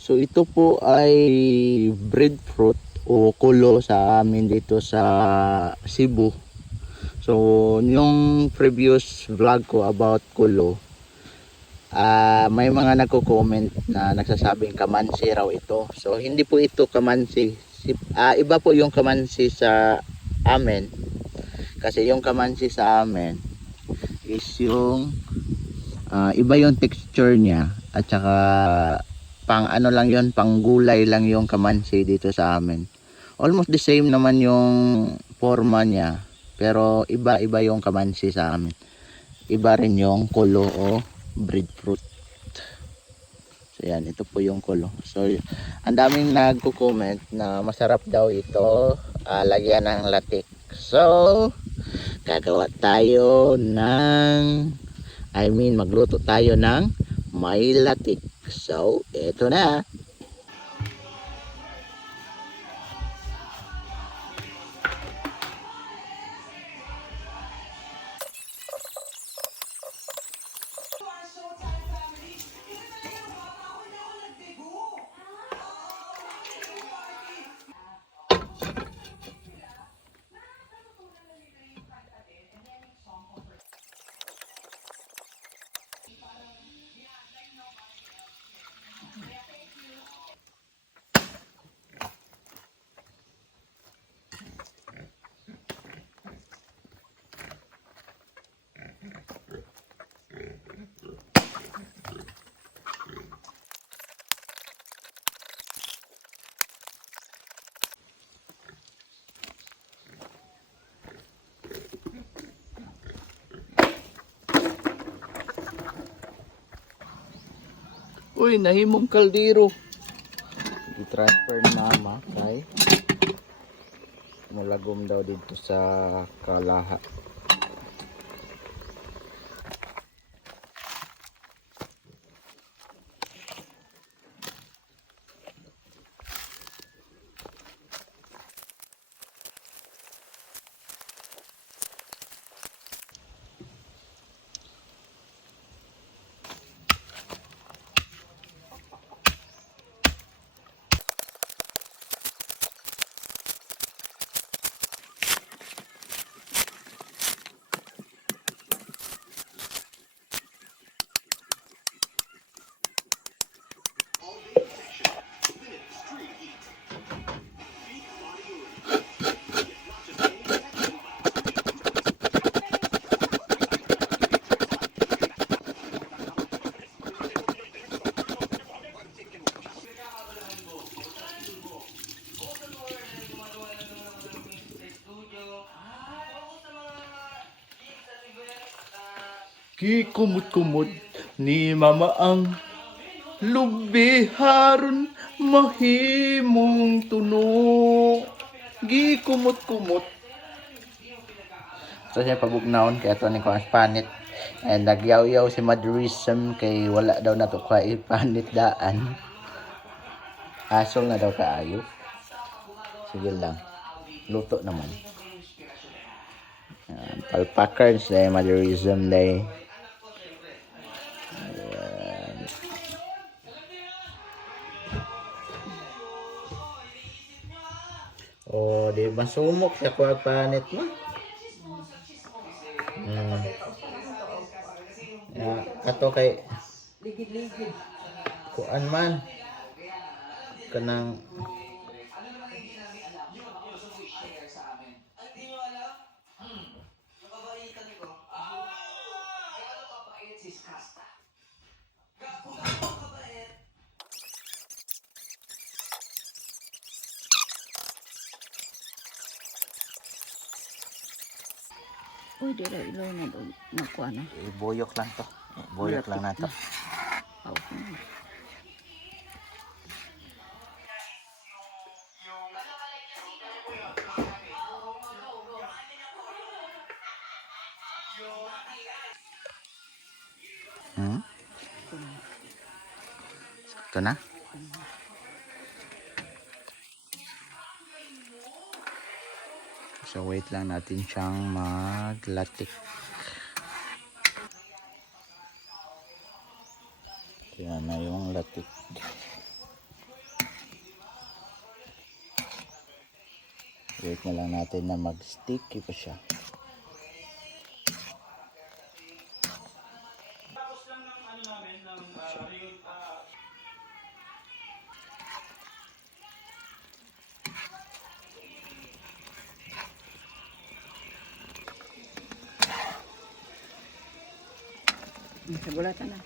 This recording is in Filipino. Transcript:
So ito po ay breadfruit o kulo sa amin dito sa Cebu. So yung previous vlog ko about kulo, ah may mga nagko-comment na nagsasabing kamansi raw ito. So hindi po ito kamansi. Si- ah, iba po yung kamansi sa amin. Kasi yung kamansi sa amin is yung ah, iba yung texture niya at saka pang ano lang yon pang gulay lang yung kamansi dito sa amin. Almost the same naman yung forma niya pero iba iba yung kamansi sa amin. Iba rin yung kulo o breadfruit. So yan ito po yung kulo so ang daming nagko-comment na masarap daw ito. Ah, lagyan ng latik. So gagawa tayo ng I mean magluto tayo ng may latik so eto na Uy, nahimong kaldero. I-transfer na mama kay malagom daw dito sa kalaha. Kikumot-kumot ni mama ang lubi haron mahimong tuno. Gikumot-kumot. So siya pabugnaon kaya to ni ko panit. And nagyaw-yaw si Madrism kay wala daw na to kwa ipanit daan. Asol na daw kaayo. Sige lang. Luto naman. Yan, palpakers day, Madrism day. Oh, di ba sumok siya ko panit mo? Hmm. Ya, ato kay Ligid-ligid. kuan man kanang Uy, dira ilaw na doon. Nakuha na. ibuyok lang to. Buyok lang na to. Aw, hmm. Hmm? Ito na? So wait lang natin siyang maglatik. Yan na yung latik. Wait na lang natin na mag-sticky pa siya. Sa bulatan na.